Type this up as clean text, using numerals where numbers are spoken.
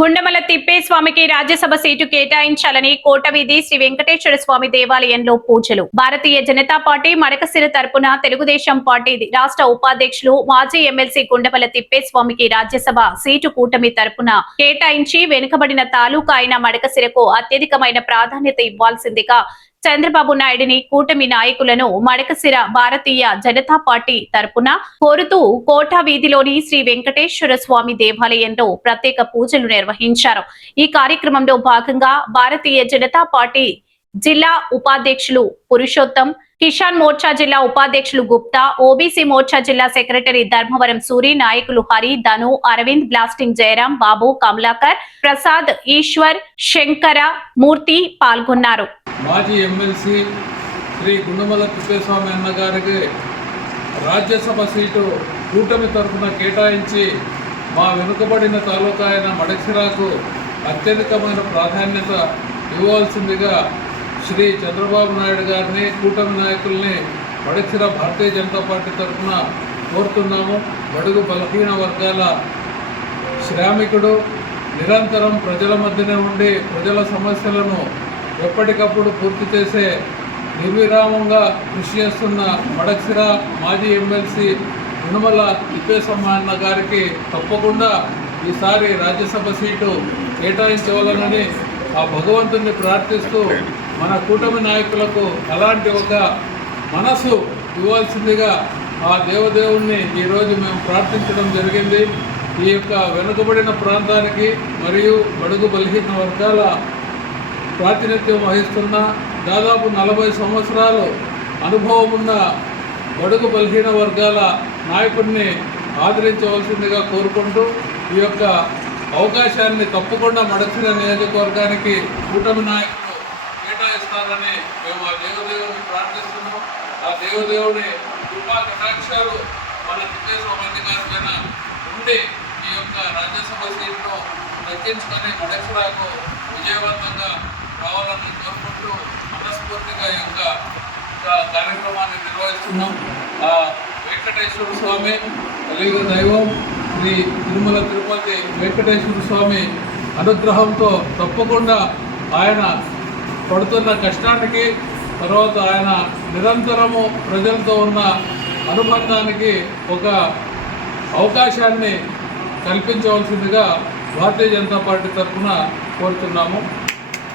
గుండమల తిప్పేస్వామికి Rajya Sabha seat కేటాయించాలని కోటవీధి శ్రీ వెంకటేశ్వర స్వామి దేవాలయంలో పూజలు. భారతీయ జనతా పార్టీ మడకశిర తరపున తెలుగుదేశం పార్టీ రాష్ట్ర ఉపాధ్యక్షులు మాజీ ఎమ్మెల్సీ గుండమల తిప్పేస్వామికి రాజ్యసభ సీటు కూటమి తరపున కేటాయించి వెనుకబడిన తాలూకా అయిన మడకశిరకు అత్యధికమైన ప్రాధాన్యత ఇవ్వాల్సిందిగా చంద్రబాబు నాయుడిని కూటమి నాయకులను మడకశిర భారతీయ జనతా పార్టీ తరపున కోరుతూ కోటా వీధిలోని శ్రీ వెంకటేశ్వర స్వామి దేవాలయంలో ప్రత్యేక పూజలు నిర్వహించారు. ఈ కార్యక్రమంలో భాగంగా భారతీయ జనతా పార్టీ జిల్లా ఉపాధ్యక్షులు పురుషోత్తం, కిసాన్ మోర్చా జిల్లా ఉపాధ్యక్షులు గుప్తా, ఓబీసీ మోర్చా జిల్లా సెక్రటరీ ధర్మవరం సూరి, నాయకులు హరి, ధను, అరవింద్, బ్లాస్టింగ్ జయరాం, బాబు, కమలాకర్, ప్రసాద్, ఈశ్వర్, శంకర మూర్తి పాల్గొన్నారు. మాజీ ఎమ్మెల్సీ శ్రీ గుండమల తిప్పేస్వామి అన్న గారికి రాజ్యసభ సీటు కూటమి తరఫున కేటాయించి మా వెనుకబడిన తాలూకా అయిన మడకశిరకు అత్యధికమైన ప్రాధాన్యత ఇవ్వాల్సిందిగా శ్రీ చంద్రబాబు నాయుడు గారిని, కూటమి నాయకుల్ని మడకశిర భారతీయ జనతా పార్టీ తరఫున కోరుతున్నాము. బడుగు బలహీన వర్గాల శ్రామికుడు, నిరంతరం ప్రజల మధ్యనే ఉండి ప్రజల సమస్యలను ఎప్పటికప్పుడు పూర్తి చేసే నిర్విరామంగా కృషి చేస్తున్న మడకశిర మాజీ ఎమ్మెల్సీ గుండమల తిప్పేస్వామి అన్న గారికి తప్పకుండా ఈసారి రాజ్యసభ సీటు కేటాయించవాలనని ఆ భగవంతుని ప్రార్థిస్తూ మన కూటమి నాయకులకు అలాంటి ఒక మనసు ఇవ్వాల్సిందిగా ఆ దేవదేవుణ్ణి ఈరోజు మేము ప్రార్థించడం జరిగింది. ఈ యొక్క వెనుకబడిన ప్రాంతానికి మరియు బడుగు బలహీన వర్గాల ప్రాతినిధ్యం వహిస్తున్న దాదాపు 40 సంవత్సరాలు అనుభవం ఉన్న బడుగు బలహీన వర్గాల నాయకుడిని ఆదరించవలసిందిగా కోరుకుంటూ ఈ యొక్క అవకాశాన్ని తప్పకుండా మడకశిర నియోజకవర్గానికి కూటమి నాయకులు కేటాయిస్తారని మేము ఆ దేవదేవుని ప్రార్థిస్తున్నాం. ఆ దేవదేవుని కృపా కటాక్షాలు మన తిప్పేస్వామి గారి పైన ఉండి ఈ యొక్క రాజ్యసభ సీట్ను దక్కించుకొని మడకశిరకు విజయవంతంగా రావాలని కోరుకుంటూ మనస్ఫూర్తిగా ఈ యొక్క కార్యక్రమాన్ని నిర్వహిస్తున్నాం. ఆ వెంకటేశ్వర స్వామి కలియుగ దైవం శ్రీ తిరుమల తిరుపతి వెంకటేశ్వర స్వామి అనుగ్రహంతో తప్పకుండా ఆయన పడుతున్న కష్టానికి, తర్వాత ఆయన నిరంతరము ప్రజలతో ఉన్న అనుబంధానికి ఒక అవకాశాన్ని కల్పించవలసిందిగా భారతీయ జనతా పార్టీ తరఫున కోరుతున్నాము.